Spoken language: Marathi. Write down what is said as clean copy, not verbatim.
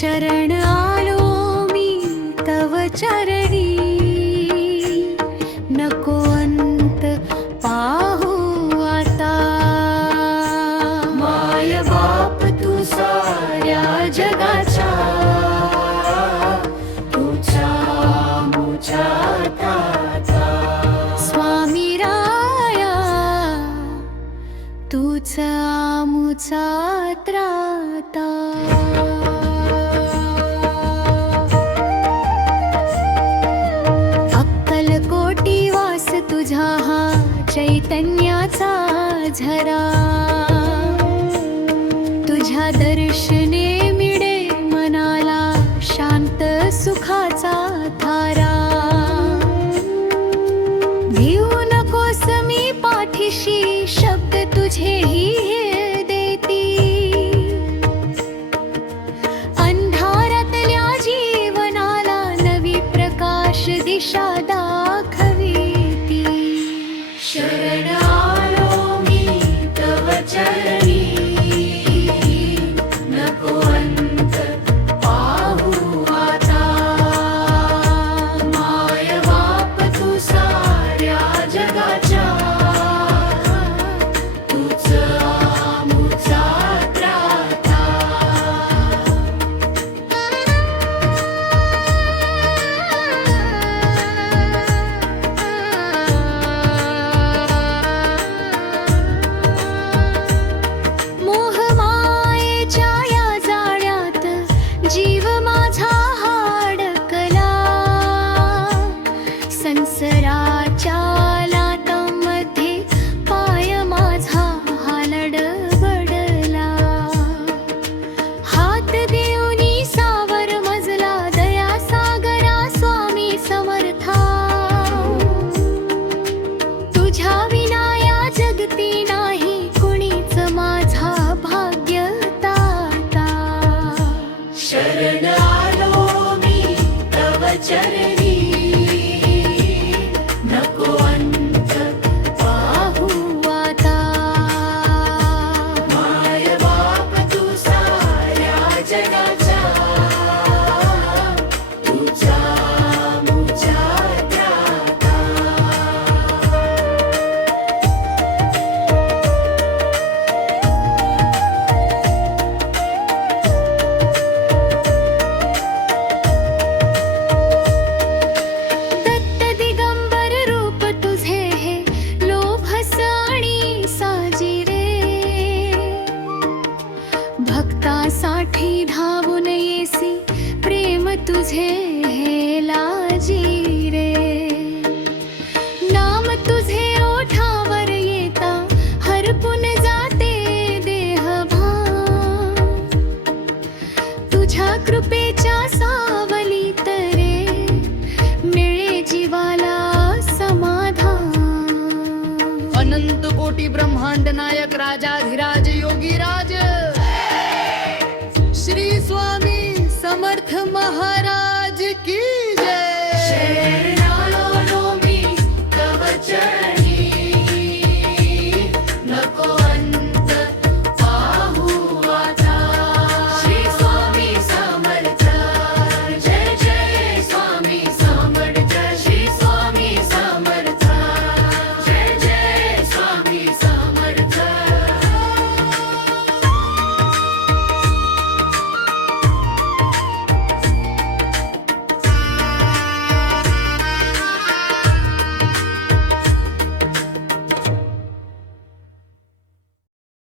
शरण आलो मी तव चरणी, नको अंत पाहू आता। माय बाप तू साऱ्या जगाचा, तुझा मुझा त्राता। स्वामी राया तुझा मुझा त्राता। अक्कलकोटी वास तुझा हा चैतन्याचा झरा, तुझ्या दर्शने मिळे मनाला शांत सुखाचा धारा। भिवू नकोस मी पाठीशी, शब्द तुझेही हे देती। अंधारातल्या जीवनाला नवी प्रकाश दिशा दाखविती। शरण आलो मी तव चरणी, नको अंत पाहू आता। माय बाप तू साऱ्या जगाच्या, तुझा मुझा त्राता। मोहमायेच्या या जाळ्यात जीव माझा हाडकला, संसाराच्या लाटांमध्ये पाय माझा हालडबडला। हात देऊनी सावर मजला दया सागरा स्वामी समर्था। तुझ्या विना या जगती नाही कुणीच माझा भाग्य दाता। शरण आलो मी तव चरणी, नको अंत पाहू आता। माय बाप तू साऱ्या जगाचा, तुझा मुझा त्राता। दत्त दिगंबर रूप तुझे हे लोभस आणि साजिरे, भक्तासाठी धावून येसी प्रेम तुझे हे लाजिरे। नाम तुझे ओठावर येता हरपून जाते देहभान। तुझ्या कृपेच्या सावलीत रे मिळे जीवाला समाधान। अनंत कोटी ब्रह्मांड नायक राजाधिराज योगीराज श्री स्वामी समर्थ महाराज।